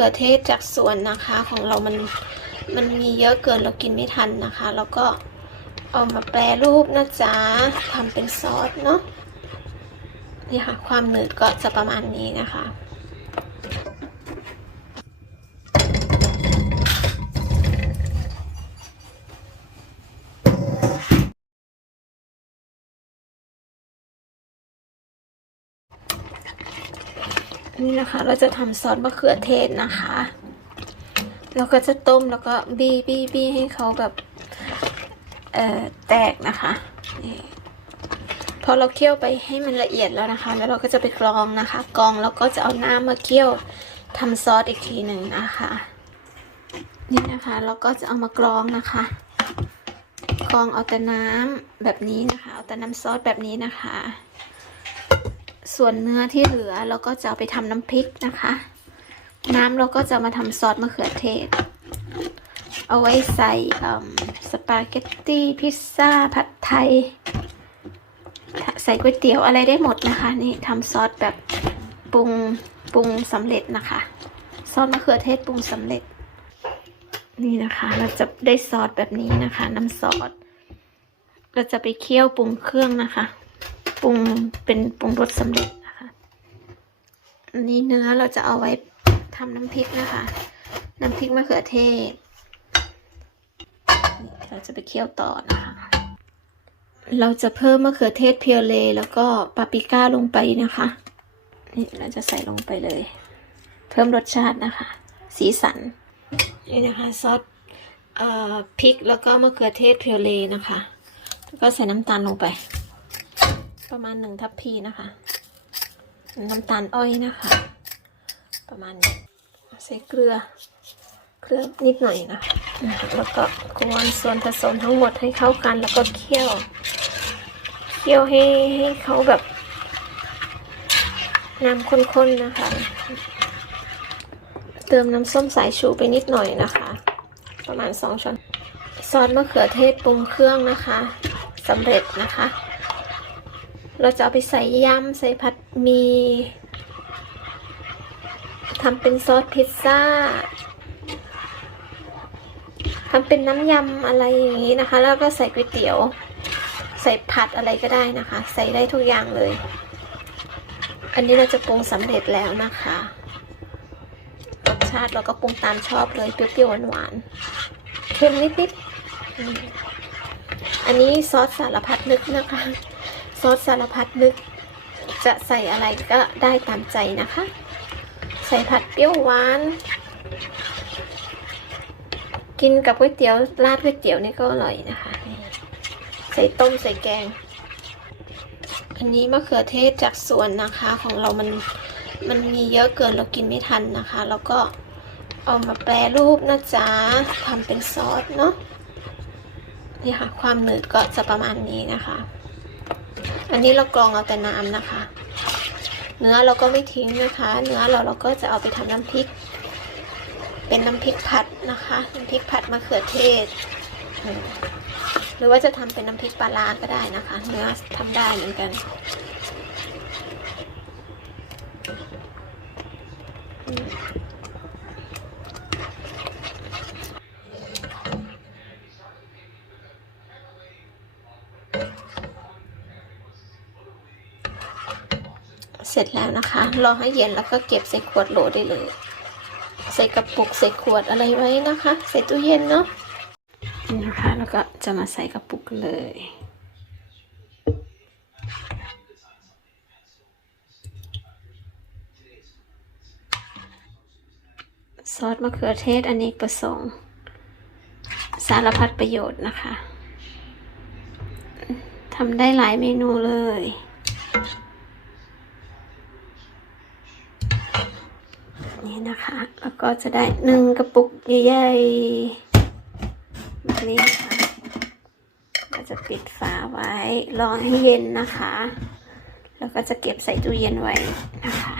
ขือเทศจากสวนนะคะของเรามันมันมีเยอะเกินเรากินไม่ทันนะคะ แล้วก็เอามาแปรรูปนะจ๊ะทำเป็นซอสเนาะนี่ค่ะ ความหนืดก็จะประมาณนี้นะคะ นี่นะคะเราจะทำซอสมะเขือเทศนะคะเราก็จะต้มแล้วก็บีบีบีให้เขาแบบเอ่อแตกนะคะนี่พอเราเคี่ยวไปให้มันละเอียดแล้วนะคะ แล้วเราก็จะไปกรองนะคะกรองแล้วก็จะเอาน้ำมาเคี่ยวทำซอสอีกทีหนึ่งนะคะ นี่นะคะเราก็จะเอามากรองนะคะกรองเอาแต่น้ำแบบนี้นะคะ เอาแต่น้ำซอสแบบนี้นะคะ ส่วนเนื้อที่เหลือเราก็จะเอาไปทำน้ำพริกนะคะ น้ำเราก็จะมาทำซอสมะเขือเทศ เอาไว้ใส่สปาเกตตี้พิซซ่าผัดไทย ใส่ก๋วยเตี๋ยวอะไรได้หมดนะคะ นี่ทำซอสแบบปรุงปรุงสำเร็จนะคะ ซอสมะเขือเทศปรุงสำเร็จ นี่นะคะ เราจะได้ซอสแบบนี้นะคะ น้ำซอสเราจะไปเคี่ยวปรุงเครื่องนะคะ ปรุงเป็นปรุงรสสำเร็จนะคะอันนี้เนื้อเราจะเอาไว้ทำน้ำพริกนะคะ น้ำพริกมะเขือเทศ เราจะไปเคี่ยวต่อนะคะ เราจะเพิ่มมะเขือเทศเพียวเลแล้วก็ปาปริก้าลงไปนะคะ นี่เราจะใส่ลงไปเลย เพิ่มรสชาตินะคะ สีสัน นี่นะคะซอสพริกแล้วก็มะเขือเทศเพียวเลนะคะ แล้วก็ใส่น้ำตาลลงไป ประมาณหนึ่งทัพพีนะคะน้ำตาลอ้อยนะคะ ประมาณนี้ใส่เกลือเกลือนิดหน่อยนะะแล้วก็กวนส่วนผสมทั้งหมดให้เข้ากันแล้วก็เคี่ยวเคี่ยวให้ให้เขาแบบน้ำข้นๆนะคะ เติมน้ำส้มสายชูไปนิดหน่อยนะคะ ประมาณสองช้อนซอสมะเขือเทศปรุงเครื่องนะคะสำเร็จนะคะ เราจะเอาไปใส่ยำใส่ผัดมีทำเป็นซอสพิซซ่าทำเป็นน้ำยำอะไรอย่างนี้นะคะ แล้วก็ใส่ก๋วยเตี๋ยว ใส่ผัดอะไรก็ได้นะคะ ใส่ได้ทุกอย่างเลย อันนี้เราจะปรุงสำเร็จแล้วนะคะรสชาติเราก็ปรุงตามชอบเลยเปรี้ยวๆหวานๆเค็มนิดๆอันนี้ซอสสารพัดนึกนะคะ ซอสสารพัดนึก จะใส่อะไรก็ได้ตามใจนะคะ ใส่ผัดเปรี้ยวหวาน กินกับก๋วยเตี๋ยวราดก๋วยเตี๋ยวนี่ก็อร่อยนะคะ ใส่ต้มใส่แกง อันนี้มะเขือเทศจากสวนนะคะของเรามันมันมีเยอะเกินเรากินไม่ทันนะคะ แล้วก็เอามาแปรรูปนะจ๊ะทำเป็นซอสเนาะนี่ค่ะ ความหนืดก็จะประมาณนี้นะคะ อันนี้เรากรองเอาแต่น้ำนะคะ เนื้อเราก็ไม่ทิ้งนะคะ เนื้อเราเราก็จะเอาไปทำน้ำพริก เป็นน้ำพริกผัดนะคะน้ำพริกผัดมะเขือเทศ หรือว่าจะทำเป็นน้ำพริกปลาร้าก็ได้นะคะ เนื้อทำได้เหมือนกัน เสร็จแล้วนะคะ รอให้เย็นแล้วก็เก็บใส่ขวดโหลได้เลย ใส่กระปุกใส่ขวดอะไรไว้นะคะ ใส่ตู้เย็นเนาะนี่นะคะแล้วก็จะมาใส่กระปุกเลย ซอสมะเขือเทศอเนกประสงค์ สารพัดประโยชน์นะคะทำได้หลายเมนูเลย นี้นะคะ แล้วก็จะได้หนึ่งกระปุกใหญ่ๆแบบนี้นะคะก็จะปิดฝาไว้รอให้เย็นนะคะ แล้วก็จะเก็บใส่ตู้เย็นไว้นะคะ